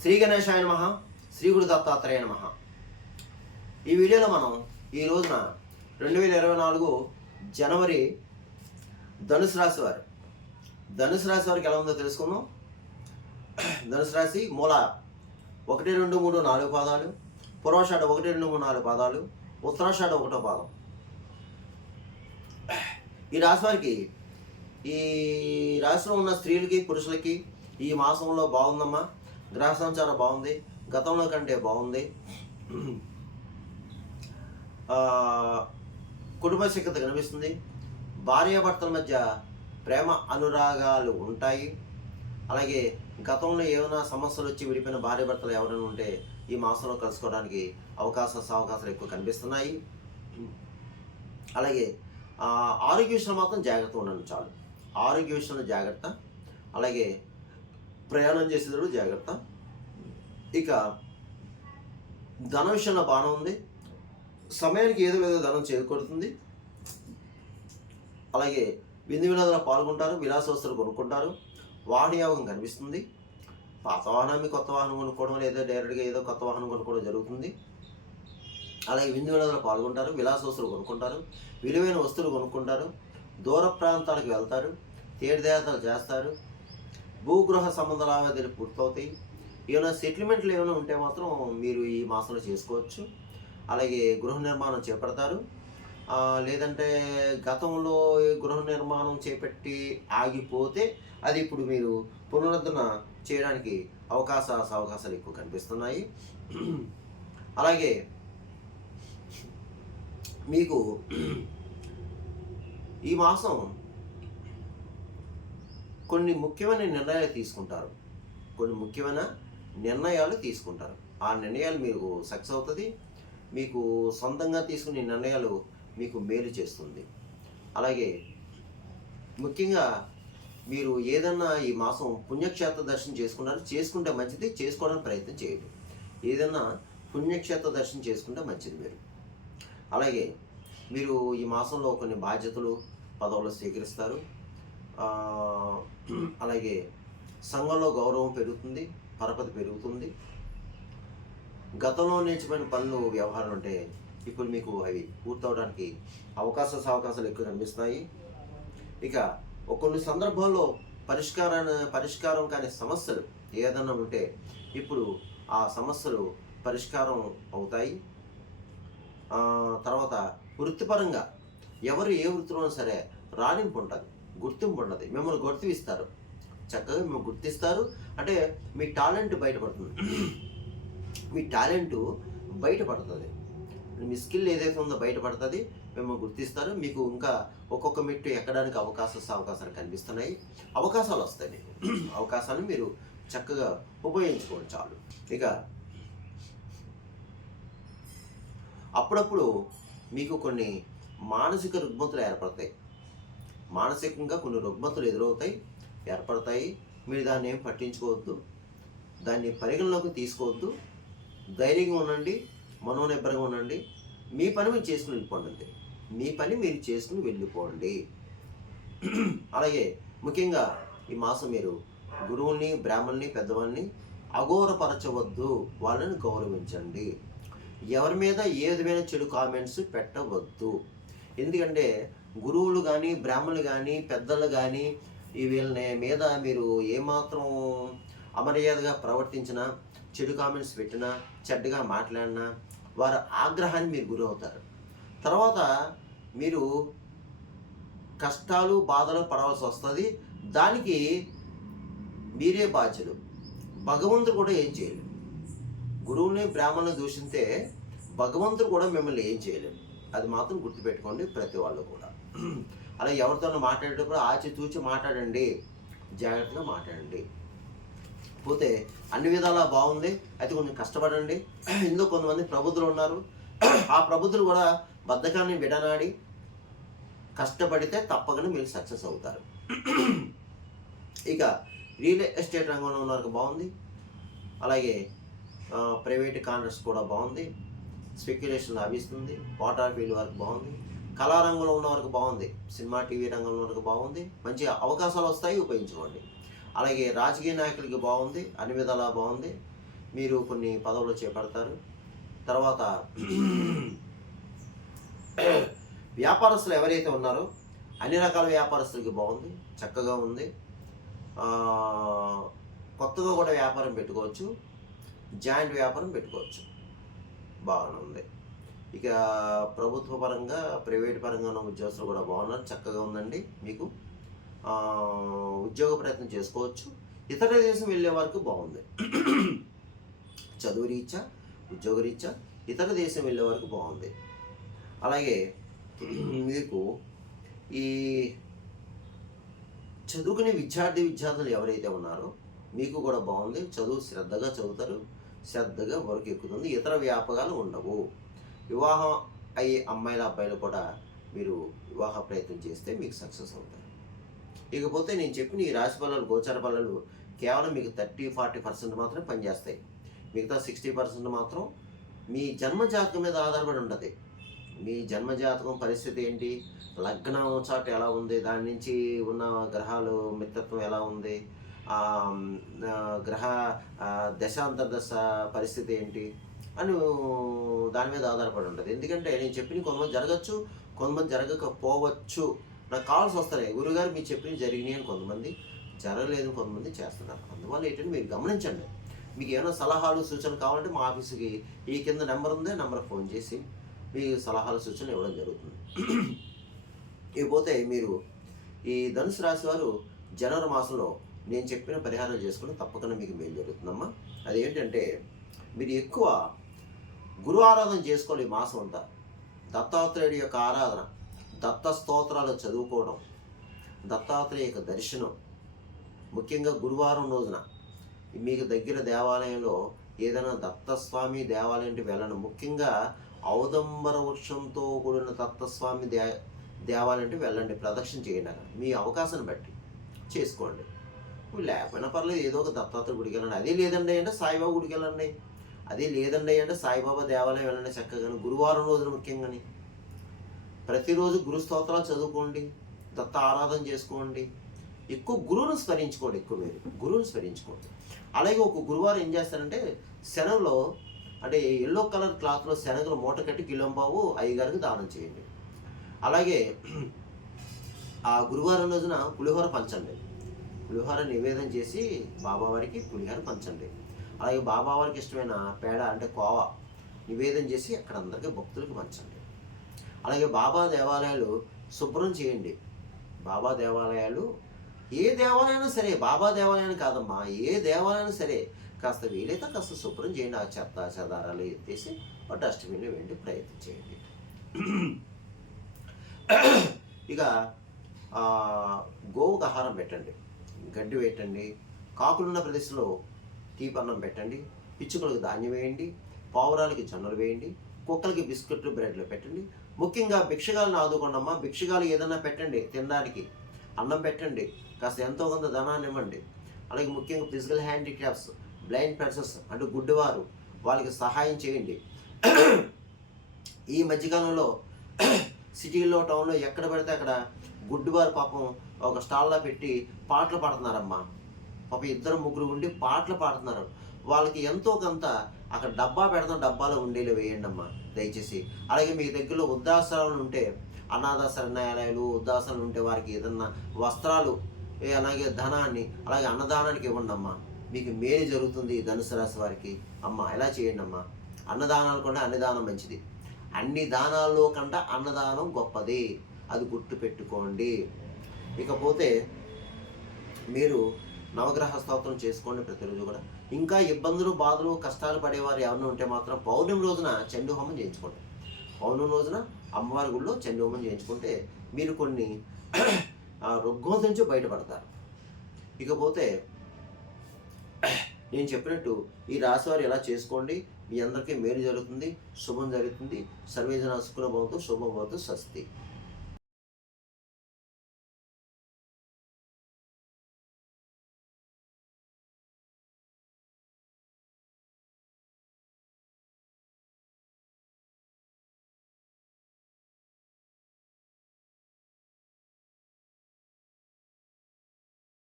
శ్రీ గణేశాయ నమః. శ్రీ గురు దత్తాత్రేయ నమః. ఈ వీడియోలో మనం ఈ రోజున 2024 జనవరి ధనుసు రాశి వారికి ఎలా ఉందో తెలుసుకుందాం. ధనుసు రాశి మూల 1, 2, 3, 4 పాదాలు, పూర్వాషాఢ 1, 2, 3, 4 పాదాలు, ఉత్తరాషాఢ 1వ పాదం. ఈ రాశి వారికి, ఈ రాశిలో ఉన్న స్త్రీలకి పురుషులకి ఈ మాసంలో బాగుందమ్మా. గ్రహ సంచారం బాగుంది, గతంలో కంటే బాగుంది. కుటుంబ శక్తి కనిపిస్తుంది. భార్యాభర్తల మధ్య ప్రేమ అనురాగాలు ఉంటాయి. అలాగే గతంలో ఏమైనా సమస్యలు వచ్చి విడిపోయిన భార్యాభర్తలు ఎవరైనా ఉంటే ఈ మాసంలో కలుసుకోవడానికి అవకాశాలు ఎక్కువ కనిపిస్తున్నాయి. అలాగే ఆరోగ్య విషయంలో మాత్రం జాగ్రత్త ఉండండి చాలు. ఆరోగ్య విషయంలో జాగ్రత్త, అలాగే ప్రయాణం చేసేటప్పుడు జాగ్రత్త. ఇక ధన విషయంలో బాగానే ఉంది. సమయానికి ఏదో లేదో ధనం చేకూరుతుంది. అలాగే విందు వినోదాలు పాల్గొంటారు, విలాస వస్తువులు కొనుక్కుంటారు, వాహన యోగం కనిపిస్తుంది. పాత వాహనాన్ని కొత్త వాహనం కొనుక్కోవడం, లేదా డైరెక్ట్గా ఏదో కొత్త వాహనం కొనుక్కోవడం జరుగుతుంది. అలాగే విందు వినోదాలు పాల్గొంటారు, విలాస వస్తువులు కొనుక్కుంటారు, విలువైన వస్తువులు కొనుక్కుంటారు, దూర ప్రాంతాలకు వెళ్తారు, తీర్థయాత్రలు చేస్తారు, భూగృహ సంబంధ లావాదేవీలు పూర్తవుతాయి. ఏమైనా సెటిల్మెంట్లు ఏమైనా ఉంటే మాత్రం మీరు ఈ మాసంలో చేసుకోవచ్చు. అలాగే గృహ నిర్మాణం చేపడతారు. లేదంటే గతంలో గృహ నిర్మాణం చేపట్టి ఆగిపోతే అది ఇప్పుడు మీరు పునరుద్ధరణ చేయడానికి అవకాశాలు ఎక్కువ కనిపిస్తున్నాయి. అలాగే మీకు ఈ మాసం కొన్ని ముఖ్యమైన నిర్ణయాలు తీసుకుంటారు. ఆ నిర్ణయాలు మీకు సక్సెస్ అవుతుంది. మీకు సొంతంగా తీసుకునే నిర్ణయాలు మీకు మేలు చేస్తుంది. అలాగే ముఖ్యంగా మీరు ఏదన్నా ఈ మాసం పుణ్యక్షేత్ర దర్శనం చేసుకుంటే మంచిది. చేసుకోవడానికి ప్రయత్నం చేయండి. ఏదన్నా పుణ్యక్షేత్ర దర్శనం చేసుకుంటే మంచిది మీరు. అలాగే మీరు ఈ మాసంలో కొన్ని బాధ్యతలు, పదవులు స్వీకరిస్తారు. అలాగే సంఘంలో గౌరవం పెరుగుతుంది, పరపతి పెరుగుతుంది. గతంలో నేర్చుకున్న పనులు, వ్యవహారాలు ఉంటే ఇప్పుడు మీకు అవి పూర్తవడానికి అవకాశాలు ఎక్కువ కనిపిస్తున్నాయి. ఇక కొన్ని సందర్భాల్లో పరిష్కారం కాని సమస్యలు ఏదన్నా ఉంటే ఇప్పుడు ఆ సమస్యలు పరిష్కారం అవుతాయి. తర్వాత వృత్తిపరంగా ఎవరు ఏ వృత్తిలో సరే రాణింపు ఉంటుంది, గుర్తింపు ఉంటుంది. మిమ్మల్ని గుర్తిస్తారు, చక్కగా మిమ్మల్ని గుర్తిస్తారు. అంటే మీ టాలెంట్ బయటపడుతుంది. మీ స్కిల్ ఏదైతే ఉందో బయటపడుతుంది, మిమ్మల్ని గుర్తిస్తారు. మీకు ఇంకా ఒక్కొక్క మెట్టు ఎక్కడానికి అవకాశాలు కనిపిస్తున్నాయి. అవకాశాలు వస్తాయి మీకు. అవకాశాలను మీరు చక్కగా ఉపయోగించుకోండి చాలు. ఇక అప్పుడప్పుడు మీకు కొన్ని మానసిక రుగ్మతులు ఏర్పడతాయి. మానసికంగా కొన్ని రుగ్మతులు ఏర్పడతాయి. మీరు దాన్ని ఏం పట్టించుకోవద్దు, దాన్ని పరిగణలోకి తీసుకోవద్దు. ధైర్యంగా ఉండండి, మనోనిబ్బరంగా ఉండండి. మీ పని మీరు చేసుకుని వెళ్ళిపోండి. అలాగే ముఖ్యంగా ఈ మాసం మీరు గురువుల్ని, బ్రాహ్మణుల్ని, పెద్దవాళ్ళని అఘోరపరచవద్దు. వాళ్ళని గౌరవించండి. ఎవరి మీద ఏ విధమైన చెడు కామెంట్స్ పెట్టవద్దు. ఎందుకంటే గురువులు కానీ, బ్రాహ్మణులు కానీ, పెద్దలు కానీ వీళ్ళ మీద మీరు ఏమాత్రం అమర్యాదగా ప్రవర్తించినా, చెడు కామెంట్స్ పెట్టినా, చెడ్డగా మాట్లాడినా వారి ఆగ్రహాన్ని మీరు గురి అవుతారు. తర్వాత మీరు కష్టాలు, బాధలు పడవలసి వస్తుంది. దానికి మీరే బాధ్యులు. భగవంతుడు కూడా ఏం చేయలేడు. గురువుని, బ్రాహ్మణుని దూషిస్తే భగవంతుడు కూడా మిమ్మల్ని ఏం చేయలేడు. అది మాత్రం గుర్తుపెట్టుకోండి ప్రతి వాళ్ళు కూడా. అలా ఎవరితోనో మాట్లాడేటప్పుడు ఆచితూచి మాట్లాడండి, జాగ్రత్తగా మాట్లాడండి. పోతే అన్ని విధాలా బాగుంది, అయితే కొంచెం కష్టపడండి. ఇందులో కొంతమంది ప్రబుద్ధులు ఉన్నారు. ఆ ప్రబుద్ధులు కూడా బద్ధకాన్ని విడనాడి కష్టపడితే తప్పకుండా మీరు సక్సెస్ అవుతారు. ఇక రియల్ ఎస్టేట్ రంగంలో ఉన్న వారికి బాగుంది. అలాగే ప్రైవేట్ కాంట్రాక్ట్స్ కూడా బాగుంది. స్పెక్యులేషన్ లభిస్తుంది. వాటర్ ఫీల్డ్ వరకు బాగుంది. కళారంగంలో ఉన్న వరకు బాగుంది. సినిమా, టీవీ రంగంలో వరకు బాగుంది. మంచి అవకాశాలు వస్తాయి, ఉపయోగించుకోండి. అలాగే రాజకీయ నాయకులకి బాగుంది, అన్ని విధాలా బాగుంది. మీరు కొన్ని పదవులు చేపడతారు. తర్వాత వ్యాపారస్తులు ఎవరైతే ఉన్నారో అన్ని రకాల వ్యాపారస్తులకి బాగుంది, చక్కగా ఉంది. కొత్తగా కూడా వ్యాపారం పెట్టుకోవచ్చు, జాయింట్ వ్యాపారం పెట్టుకోవచ్చు, బాగానే ఉంది. ఇక ప్రభుత్వ పరంగా ప్రైవేట్ పరంగా ఉన్న ఉద్యోగస్తులు కూడా బాగున్నారు, చక్కగా ఉందండి. మీకు ఉద్యోగ ప్రయత్నం చేసుకోవచ్చు. ఇతర దేశం వెళ్ళే వరకు బాగుంది. చదువు రీత్యా, ఉద్యోగ రీత్యా ఇతర దేశం వెళ్ళే వరకు బాగుంది. అలాగే మీకు ఈ చదువుకునే విద్యార్థులు ఎవరైతే ఉన్నారో మీకు కూడా బాగుంది. చదువు శ్రద్ధగా చదువుతారు, శ్రద్ధగా వర్క్ ఎక్కుతుంది. ఇతర వ్యాపకాలు ఉండవు. వివాహం అయ్యే అమ్మాయిల అబ్బాయిలు కూడా మీరు వివాహ ప్రయత్నం చేస్తే మీకు సక్సెస్ అవుతారు. ఇకపోతే నేను చెప్పిన ఈ రాశి ఫలాలు, గోచార ఫలాలు కేవలం మీకు 30-40% మాత్రమే పనిచేస్తాయి. మిగతా 60% మాత్రం మీ జన్మజాతకం మీద ఆధారపడి ఉంటుంది. మీ జన్మజాతకం పరిస్థితి ఏంటి, లగ్నం చాటు ఎలా ఉంది, దాని నుంచి ఉన్న గ్రహాలు మిత్రత్వం ఎలా ఉంది, గ్రహ దశాంతర్దశ పరిస్థితి ఏంటి అని దాని మీద ఆధారపడి ఉంటుంది. ఎందుకంటే నేను చెప్పిన కొంతమంది జరగచ్చు, కొంతమంది జరగకపోవచ్చు. నాకు కాల్స్ వస్తున్నాయి, గురుగారు మీరు చెప్పినవి జరిగినాయి అని. కొంతమంది జరగలేదు, కొంతమంది చేస్తున్నారు. అందువల్ల ఏంటంటే మీరు గమనించండి. మీకు ఏమైనా సలహాలు సూచనలు కావాలంటే మా ఆఫీస్కి ఈ కింద నెంబర్ ఉంది, నెంబర్కి ఫోన్ చేసి మీ సలహాలు సూచనలు ఇవ్వడం జరుగుతుంది. ఇకపోతే మీరు ఈ ధనుసు రాశి వారు జనవరి మాసంలో నేను చెప్పిన పరిహారం చేసుకుని తప్పకుండా మీకు మేలు జరుగుతుందమ్మా. అదేంటంటే మీరు ఎక్కువ గురు ఆరాధన చేసుకోవాలి ఈ మాసం అంతా. దత్తాత్రేయుడి యొక్క ఆరాధన, దత్త స్తోత్రాలు చదువుకోవడం, దత్తాత్రేయ యొక్క దర్శనం, ముఖ్యంగా గురువారం రోజున మీకు దగ్గర దేవాలయంలో ఏదైనా దత్తస్వామి దేవాలయానికి వెళ్ళండి. ముఖ్యంగా ఔదంబర వృక్షంతో కూడిన దత్తస్వామి దేవాలయానికి వెళ్ళండి, ప్రదక్షిణ చేయండి. మీ అవకాశాన్ని బట్టి చేసుకోండి. లేకపోయినా పర్లేదు, ఏదో ఒక దత్తాత్రేయ గుడికి వెళ్ళండి. అదే లేదండి అంటే సాయిబాబా గుడికి వెళ్ళండి. అదే లేదండి అంటే సాయిబాబా దేవాలయం వెళ్ళండి చక్కగా. గురువారం రోజున ముఖ్యంగాని ప్రతిరోజు గురు స్తోత్రాలు చదువుకోండి, దత్త ఆరాధన చేసుకోండి. ఎక్కువ గురువును స్మరించుకోండి, ఎక్కువ మీరు గురువును స్మరించుకోండి. అలాగే ఒక గురువారం ఏం చేస్తారంటే శనగలో అంటే ఎల్లో కలర్ క్లాత్లో శనగలు మూట కట్టి కిలోంబావు అయ్యగారికి దానం చేయండి. అలాగే ఆ గురువారం రోజున పులిహోర పంచండి. పులిహోర నివేదన చేసి బాబావారికి పులిహోర పంచండి. అలాగే బాబావారికి ఇష్టమైన పేడ అంటే కోవా నివేదన చేసి అక్కడ అందరికీ భక్తులకు పంచండి. అలాగే బాబా దేవాలయాలు శుభ్రం చేయండి. బాబా దేవాలయాలు ఏ దేవాలయమైనా సరే, బాబా దేవాలయాన్ని కాదమ్మా, ఏ దేవాలయమైనా సరే కాస్త వీలైతే కాస్త శుభ్రం చేయండి. ఆ చెత్త చెదారాలు ఎత్తేసి డస్ట్బిన్లో వేయండి, ప్రయత్నం చేయండి. ఇక గోవుకు ఆహారం పెట్టండి, గడ్డి పెట్టండి. కాకులున్న ప్రదేశంలో తీపన్నం పెట్టండి. పిచ్చుకలకు ధాన్యం వేయండి, పావురాలకి జొన్నలు వేయండి, కుక్కలకి బిస్కెట్లు బ్రెడ్లు పెట్టండి. ముఖ్యంగా భిక్షగాలను ఆదుకోండమ్మా. భిక్షగాలు ఏదైనా పెట్టండి, తినడానికి అన్నం పెట్టండి, కాస్త ఎంతో కొంత ధనాన్ని ఇవ్వండి. అలాగే ముఖ్యంగా ఫిజికల్ హ్యాండిక్యాప్స్, బ్లైండ్ పర్సన్స్ అంటే గుడ్డివారు, వాళ్ళకి సహాయం చేయండి. ఈ మధ్యకాలంలో సిటీల్లో టౌన్లో ఎక్కడ పడితే అక్కడ గుడ్డివారు పాపం ఒక స్టాల్లో పెట్టి పాటలు పాడుతున్నారమ్మా. పాపం 2-3 ఉండి పాటలు పాడుతున్నారు. వాళ్ళకి ఎంతో కొంత అక్కడ డబ్బా పెడతాం, డబ్బాలో ఉండేలు వేయండి అమ్మా దయచేసి. అలాగే మీ దగ్గరలో వృద్ధాశ్రమాలు ఉంటే, అనాథ శరణాలయాలు వృద్ధాశ్రమాలు ఉంటే వారికి ఏదన్నా వస్త్రాలు, అలాగే ధనాన్ని, అలాగే అన్నదానానికి ఇవ్వండి అమ్మా. మీకు మేలు జరుగుతుంది. ధనుసు రాశి వారికి అమ్మ ఎలా చేయండి అమ్మా. అన్నదానాలు కూడా అన్నదానం మంచిది. అన్ని దానాల్లో కంటే అన్నదానం గొప్పది, అది గుర్తు పెట్టుకోండి. ఇకపోతే మీరు నవగ్రహ స్తోత్రం చేసుకోండి ప్రతిరోజు కూడా. ఇంకా ఇబ్బందులు, బాధలు, కష్టాలు పడేవారు ఎవరైనా ఉంటే మాత్రం పౌర్ణమి రోజున చండీ హోమం చేయించుకోండి. పౌర్ణమి రోజున అమ్మవారి గుడిలో చండీ హోమం చేయించుకుంటే మీరు కొన్ని రుగ్మత నుంచి బయటపడతారు. ఇకపోతే నేను చెప్పినట్టు ఈ రాశివారు ఎలా చేసుకోండి, మీ అందరికీ మేలు జరుగుతుంది, శుభం జరుగుతుంది. సర్వేజన సుఖినో భవంతు, శుభం భవంతు, స్వస్తి.